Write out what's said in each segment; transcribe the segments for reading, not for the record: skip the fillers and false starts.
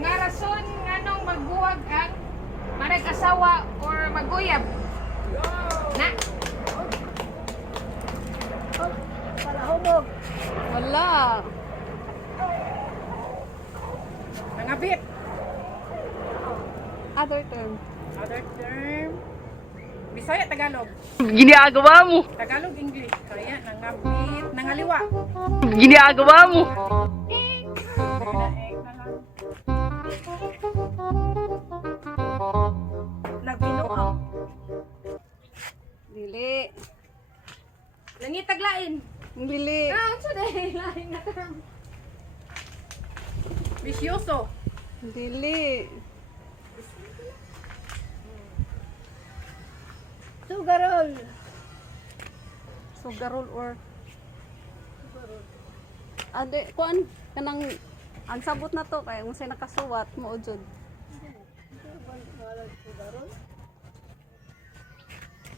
Mga rason nganong magbuwag ang marag asawa or maguyab. Na? Palahubog. Wala. Nangabit. Other term. Other term. Bisaya, Tagalog. Ginagawa mo. Tagalog, English. Kaya, nangabit, nangaliwa. Ginagawa mo. Nagbinuang. Dili. Nangitaglain. Dili. Ah, unsa dai lain na term. Bisyoso. Dili. Sugarol. Sugarol or ade kuan kanang ang sabot na to kay unsay nakasuwat mo jud.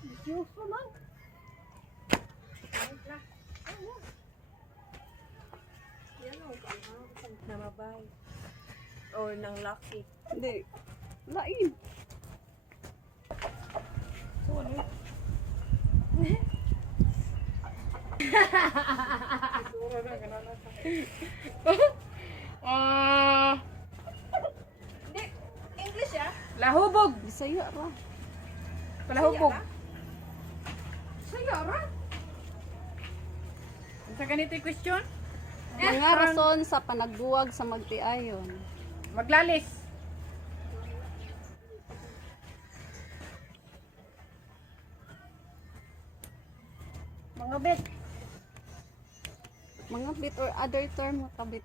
Bisyoso man. Namabay. Or nang lucky. Hindi. Lain. So, ano? Di English ah. Lahubog. Bisaya ra. Palahubog. Saya ra. Sa ganito yung question? Mga rason sa panagbuwag sa magtiayon. Maglalis. Mga bet. Mga bit or other term nga kabit.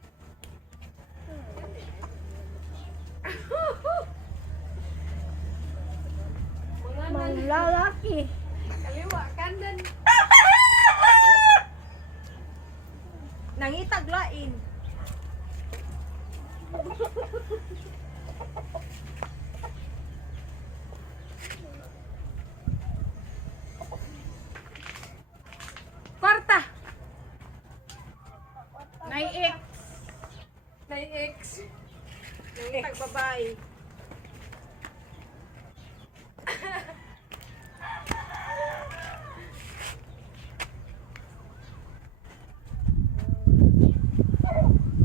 Lalaki. Kaliwa kandan. Nangitaglain. Kwarta. Nai-X. Nai-X. Nangitag babae.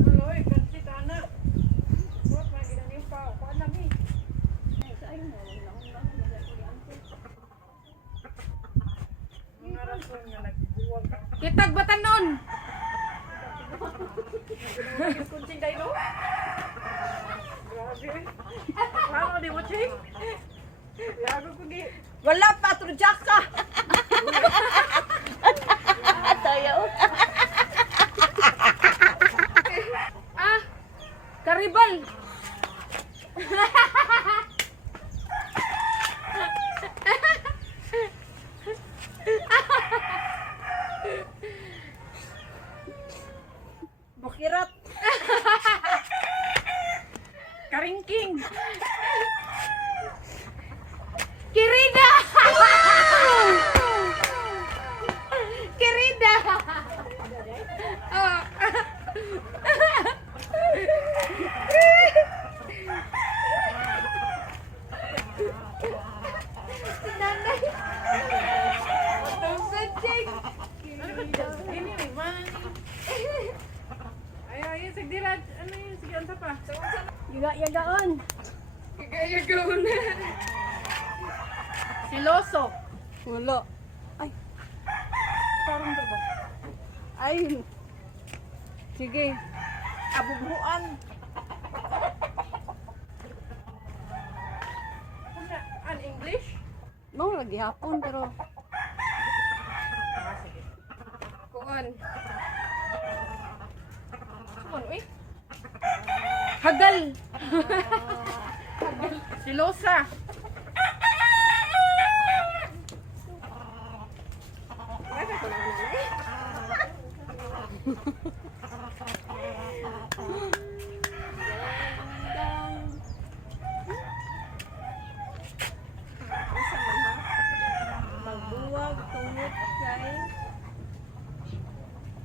Aloy, kansit anak. What man ginanin pa? Kuan lang eh. Mga rason nga nagbuwag. Kitag batanon. Kunsing day no? Grabe. Ano di mo ching? Yago ko gi. Wala pa trujak ka. Tayo. Ah, karibal. Bukirat. Karingking. Kirida. Kirida. Oh. Nanay. Atong sadjig. Ini man. Ay, sigdirat. Ano yun? Sige, ano pa? Yaga-yagaon. Kaya gawin na. Siloso. Wala. Ay, Parang to ba? ay. Sige. Abubuan. An English? No, lagi hapon pero Kuan. Ano eh? Hagal. Silosa. Magbuwag tungod kay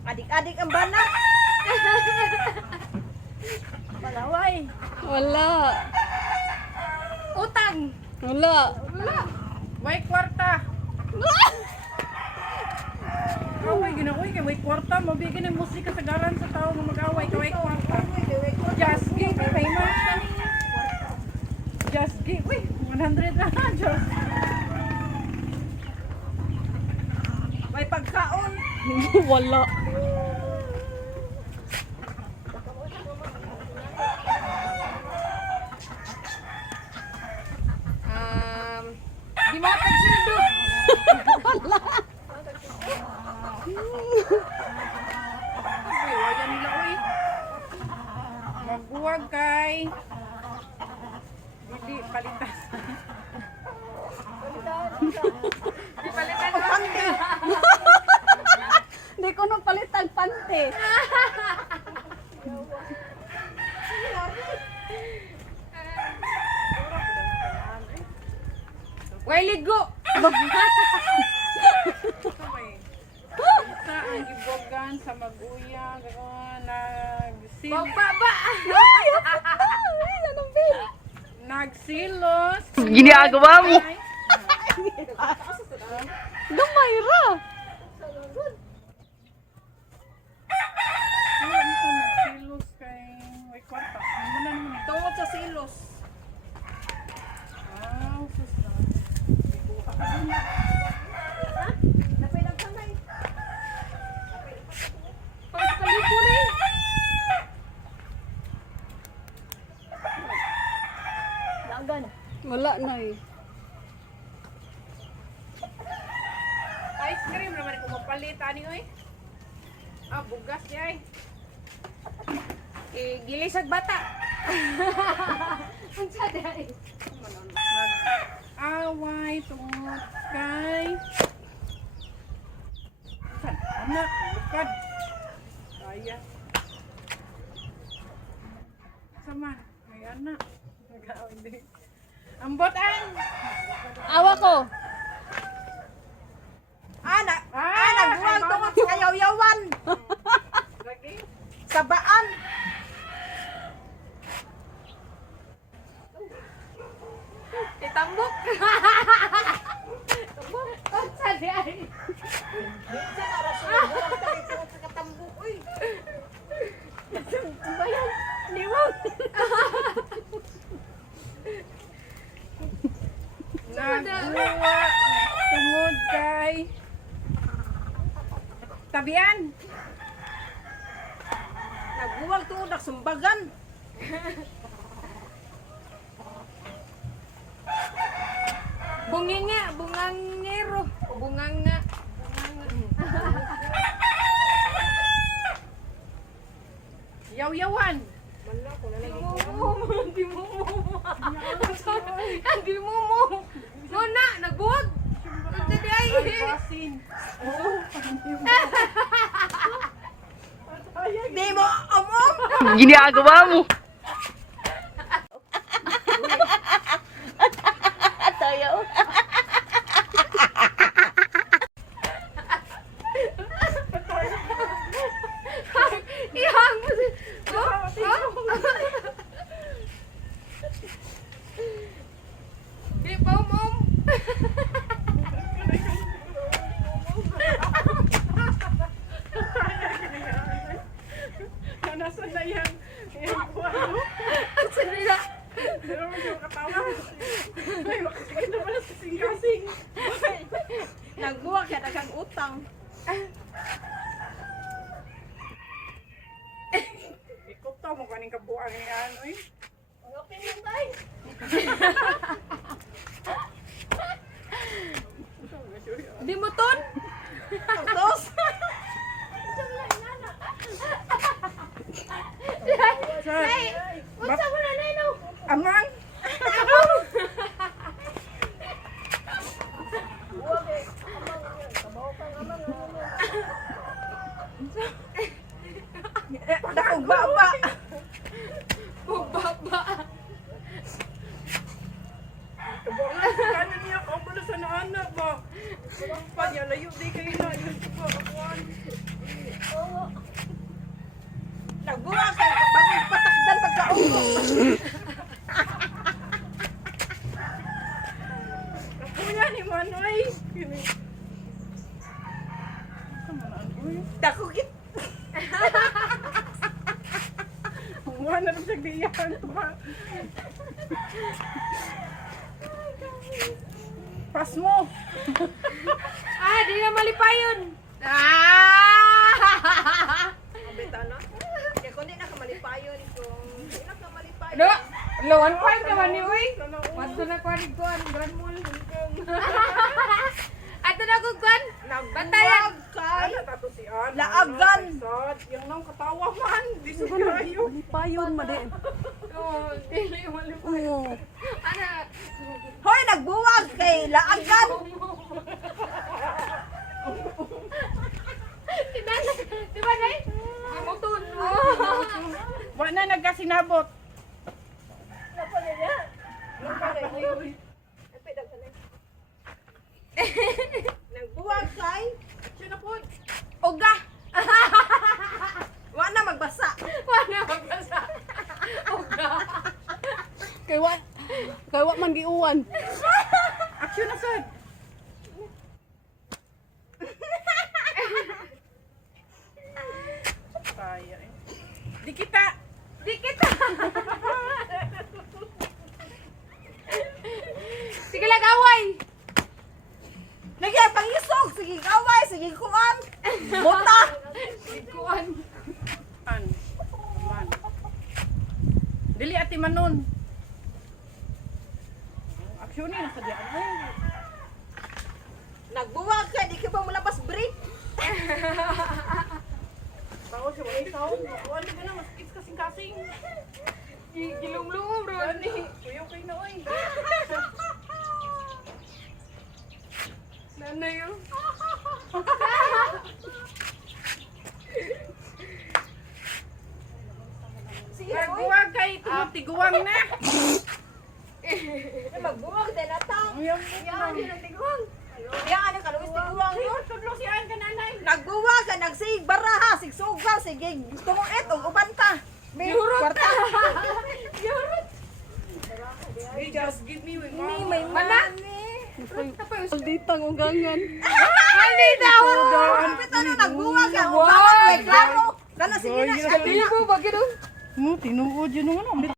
adik-adik ang bana. Palaway. Wala. Utang. Wala. May kwarta. Away ginaoy kay may kwarta, mabigyan ng musika sa garan sa tao nga mag-away kay may kwarta. Just give me my money. Just give, uy, 100 na, just. May pagkaon. Wala. Di mo pagsundo. Uy, wala nila, uy. Magbuwag kay. Hindi, palitas. Di palitan ko. Hindi ko nang palit ang pante. Way ligo. Isa ang gibogan sa mag-uya, gano'n, nagsil, Baba. nagsilos. Ginagawa mo. Lumayra. Ano ito nagsilos kay may kwarta? Ano na naman? Tungod sa silos. Wow, susa. Pagpaliko na eh. Wala na eh. Ice cream naman kung mapalit, ani oy. Ah, bugas yay. Gilisag bata. Unsa dai? Away tungod kay Saan? Anak, lukad. Kaya. Sama, may anak. Nag-awin din. Ambot ang! Awa ko. Nagbuwag tungod sa kayaw-yawan. Lagi. Sabaan. Itambok. Unsa dai? Bayan, liwag. Nagbuwa tungod kay tabian. Nagbuwag tuod ak sumbagan. Bunginga, bungangero, o bunganga. Yaw-yawan. Di mo mo. Di mo mo. Nona, nagbuwag. Unsa dai? Basin. Di mo omong. Ginagawa mo. Tayo. Ihang mo si... Di pa umom. Nasaan na yan? Yan buwan. Unsa nila? Pero medyo katawa. Ay, makakita naman na sa sing-kasing. Nagbuwag ka dagang utang. Ikup mo kaning kabuang yan. Uy. Di mo ton? Tos. Ay, unsa mo na nay no? Amang. Dakong baba. Baba. Kanan niya ako pala sa naanak ba? Pa niya, layo di kayo na. Yun po, akuan. Nagbuwag ka. Bagong patakdan pagkaon. ang tuba. Pas mo. Ah, di na malipayon. Ah! Abita na. Kaya kung di na ka malipayon, kung di na ka malipayon. Lo, loan five naman ni uy. Pasto na ko ni kuan, grand mall. Ato na ko kuan. Bantayan. Kay Ano tato si Ana? Laagan. Yung nang katawa man. Di sa kayo. Malipayon ma din. Oh, dili malipayon. Oo. Ana. Hoy, nagbuwag kay laagan. Di ba nay? Amotun. Wala na nagkasinabot. Nagbuwag kay Siya na po. Oga. Wa na magbasa. Wala magbasa. Kay wa man giuwan. Action na sad. Kaya eh. Di kita. Di kita. Sige lang away. Lagi pangisog, sige kaway, sige kuan. Bota. Kuan. An. Man. Dili ati manon. Action ni nasa diyan. Nagbuwag kay di ka ba mulabas break? Bawo siya wala sound. Wala ka na mas kids kasing-kasing. Gilum-lum bro ni. Kuya kay na oy. Nanay yo. Sige, oy. Nagbuwag kay tiguang na. Magbuwag din atang. Ayun. Yan ano ka luwis tiguwang yun. Tudlo si An kananay. Nagbuwag ka nagsig baraha, sigsuga, sige tumuit og ubanta. May kwarta. Hey, just give me with May mom. Mana? Malditang ugangan. Mali daw. Kapit ano nagbuwag ka, ubangan, may klaro. Kana sige na. Dili mo ba gino? Tinuod yun ano.